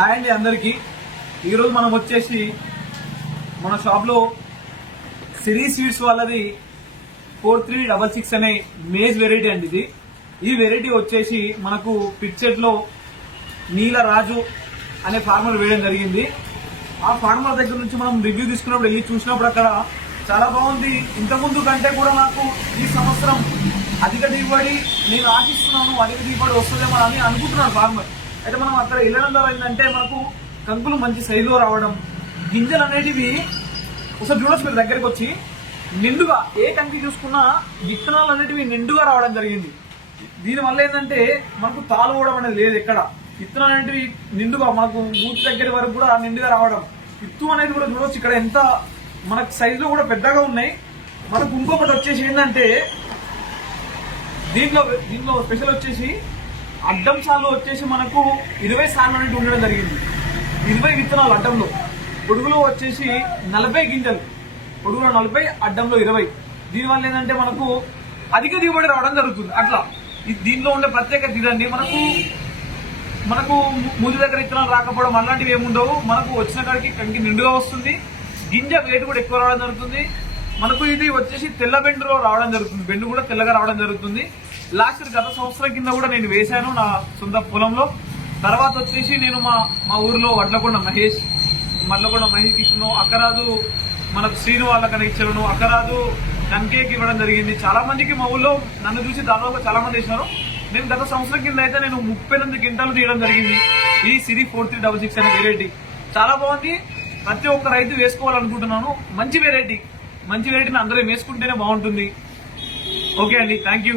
Hi అండి అందరికి. ఈరోజు మనం వచ్చేసి మన షాప్ లో సిరీ స్వీట్స్ వాళ్ళది 4366 అనే మేజ్ వెరైటీ అండి. ఈ వెరైటీ వచ్చేసి మనకు పిక్చర్ లో నీలరాజు అనే ఫార్మర్ వేయడం జరిగింది. ఆ ఫార్మర్ దగ్గర నుంచి మనం రివ్యూ తీసుకున్నప్పుడు వెళ్ళి చూసినప్పుడు అక్కడ చాలా బాగుంది. ఇంతకుముందు కంటే కూడా నాకు ఈ సంవత్సరం అధిక దిగుబడి నేను ఆశిస్తున్నాను, అధిక దిగుబడి వస్తుందేమో అని అనుకుంటున్నాను ఫార్మర్. అయితే మనం అక్కడ వెళ్ళడం ద్వారా ఏంటంటే మనకు కంకులు మంచి సైజులో రావడం, గింజలు అనేటివి ఒకసారి చూడొచ్చు మీరు దగ్గరికి వచ్చి నిండుగా ఏ కంకి చూసుకున్నా విత్తనాలు అనేటివి నిండుగా రావడం జరిగింది. దీనివల్ల ఏంటంటే మనకు తాలు పోవడం అనేది లేదు. ఎక్కడ విత్తనాలు అనేటివి నిండుగా మనకు మూతి దగ్గర వరకు కూడా నిండుగా రావడం, విత్తు అనేది కూడా చూడొచ్చు ఇక్కడ ఎంత మనకు సైజులో కూడా పెద్దగా ఉన్నాయి. మనకు ఇంకొకటి వచ్చేసి ఏంటంటే దీంట్లో స్పెషల్ వచ్చేసి అడ్డం సార్లు వచ్చేసి మనకు 20 సార్లు అనేది ఉండడం జరిగింది. 20 విత్తనాలు అడ్డంలో, పొడుగులో వచ్చేసి 40 గింజలు, పొడుగులో 40, అడ్డంలో 20. దీనివల్ల ఏంటంటే మనకు అధిక దిగుబడి రావడం జరుగుతుంది. అట్లా దీనిలో ఉండే ప్రత్యేకత ఇదండి. మనకు మూడు దగ్గర విత్తనాలు రాకపోవడం అలాంటివి ఏముండవు. మనకు వచ్చిన కాడికి కంకి నిండుగా వస్తుంది, గింజ వెయిట్ కూడా ఎక్కువ రావడం జరుగుతుంది. మనకు ఇది వచ్చేసి తెల్ల బెండులో రావడం జరుగుతుంది, బెండు కూడా తెల్లగా రావడం జరుగుతుంది. లాస్ట్ గత సంవత్సరం కింద కూడా నేను వేశాను నా సొంత పొలంలో. తర్వాత వచ్చేసి నేను మా ఊర్లో వడ్లకొండ మహేష్ ఇచ్చాను, అక్కరాజు మనకు శ్రీను వాళ్ళకన్నా ఇచ్చాను, అక్కరాజు నన్కేకి ఇవ్వడం జరిగింది. చాలా మందికి మా ఊర్లో నన్ను చూసి దాదాపు చాలా మంది వేసినారు. నేను గత సంవత్సరం కింద అయితే నేను 38 క్వింటాలు తీయడం జరిగింది. ఈ సిరీ 4366 అనే వెరైటీ చాలా బాగుంది. ప్రతి ఒక్క రైతు వేసుకోవాలనుకుంటున్నాను. మంచి వెరైటీని అందరూ వేసుకుంటేనే బాగుంటుంది. ఓకే అండి, థ్యాంక్ యూ.